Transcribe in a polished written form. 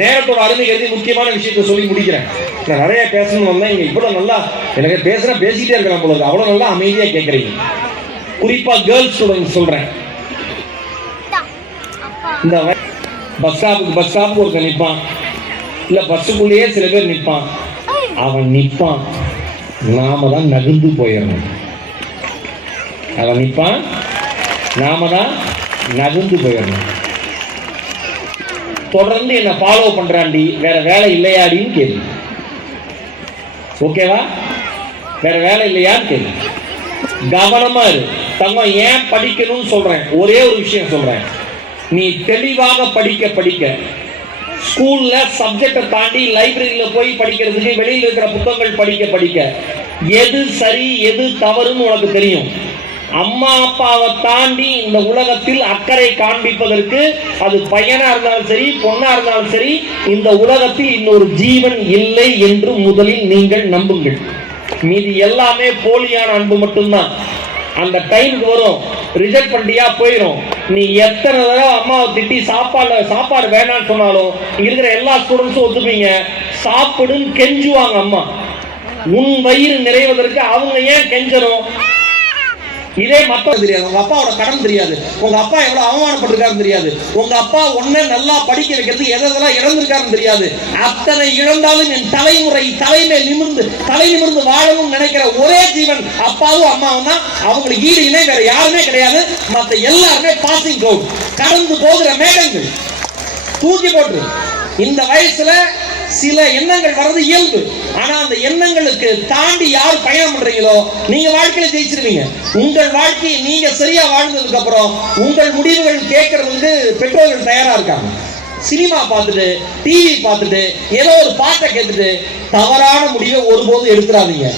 நேரத்தோட அருமை கருதி முக்கியமான விஷயத்தை சொல்லி முடிக்கிறேன். நான் நிறைய பேசணும்னு வந்தேன். இங்க இவ்வளவு நல்லா எனக்கு பேசிட்டே இருக்கலாம் போல, அவ்வளவு நல்லா அமைதியா கேட்கறீங்க. குறிப்பா கேர்ள்ஸ் ஸ்டூடெண்ட் சொல்றேன். இந்த பஸ் ஸ்டாப்புக்கு ஒருத்தன் நிற்பான், இல்ல பஸ்ஸுக்குள்ளேயே சில பேர் நிற்பான். அவன் நிற்பான், நாம தான் நகர்ந்து போயிடணும். அவன் நிற்பான், நாம தான் நகர்ந்து போயிடணும். தொடர்ந்து என்ன ஃபாலோ பண்றாண்டி, வேற வேலை இல்லையாடின்னு கேள்வி. ஓகேவா? வேற வேலை இல்லையான்னு கேள்வி. கவனமா இரு தங்கம். ஏன் படிக்கணும்னு சொல்றேன், ஒரே ஒரு விஷயம் சொல்றேன். நீ தெளிவாக படிக்க ஸ்கூல்ல சப்ஜெக்டை தாண்டி லைப்ரரியில போய் படிக்கிறதுக்கு, வெளியில் இருக்கிற புத்தகங்கள் படிக்க எது சரி எது தவறுன்னு உனக்கு தெரியும். அம்மா அப்பாவை தாண்டி இந்த உலகத்தில் அக்கறை காண்பிப்பதற்கு, அது பையனா இருந்தாலும் சரி பொண்ணா இருந்தாலும் சரி, இந்த உலகத்தில் இன்னொரு ஜீவன் இல்லை என்று முதலில் நீங்கள் நம்புங்கள். மீதி எல்லாமே போலியான அன்பு மட்டும்தான். அந்த டைமுக்கு வரும், ரிஜெக்ட் பண்ணியா போயிடும். நீ எத்தனை தடவை அம்மாவை திட்டி சாப்பாடு வேணான்னு சொன்னாலும் இருக்கிற எல்லா ஸ்டூடெண்ட்ஸும் ஒத்துப்பீங்க. சாப்பிடுன்னு கெஞ்சுவாங்க அம்மா. உன் வயிறு நிறைவதற்கு அவங்க ஏன் கெஞ்சணும்? இதே மத்த தெரியாது, உங்க அப்பாவோட கடன் தெரியாது, உங்க அப்பா எவ்வளவு அவமானப்பட்டிருக்காருன்னு தெரியாது, உங்க அப்பா ஒன்ன நல்லா படிக்க வைக்கிறதுக்கு எதெல்லாம் இழந்திருக்காருன்னு தெரியாது. அத்தனை இழந்தாலும் என் தலைமையில் நிமிர்ந்து வாழணும்னு நினைக்கிற ஒரே ஜீவன் அப்பாவும் அம்மாவும் தான். அவங்களுக்கு ஈடு இணை வேற யாருமே கிடையாது. மற்ற எல்லாருமே பாசிங் கிளவுட், கடந்து போகிற மேகங்கள். தூக்கி போட்டு இந்த வயசுல சில எண்ணங்கள் வர்றது இயல்பு. ஆனா அந்த எண்ணங்களுக்கு தாண்டி யார் பயணம் பண்றீங்களோ நீங்க வாழ்க்கையில ஜெயிச்சிருவீங்க. உங்கள் வாழ்க்கையை நீங்க சரியா வாழ்ந்ததுக்கு அப்புறம் உங்கள் முடிவுகள் கேட்கறதுக்கு பெற்றோர்கள் தயாரா இருக்காங்க. சினிமா பார்த்துட்டு, டிவி பார்த்துட்டு, ஏதோ ஒரு பாட்டை கேட்டுட்டு தவறான முடிவை ஒருபோதும் எடுத்துடாதீங்க.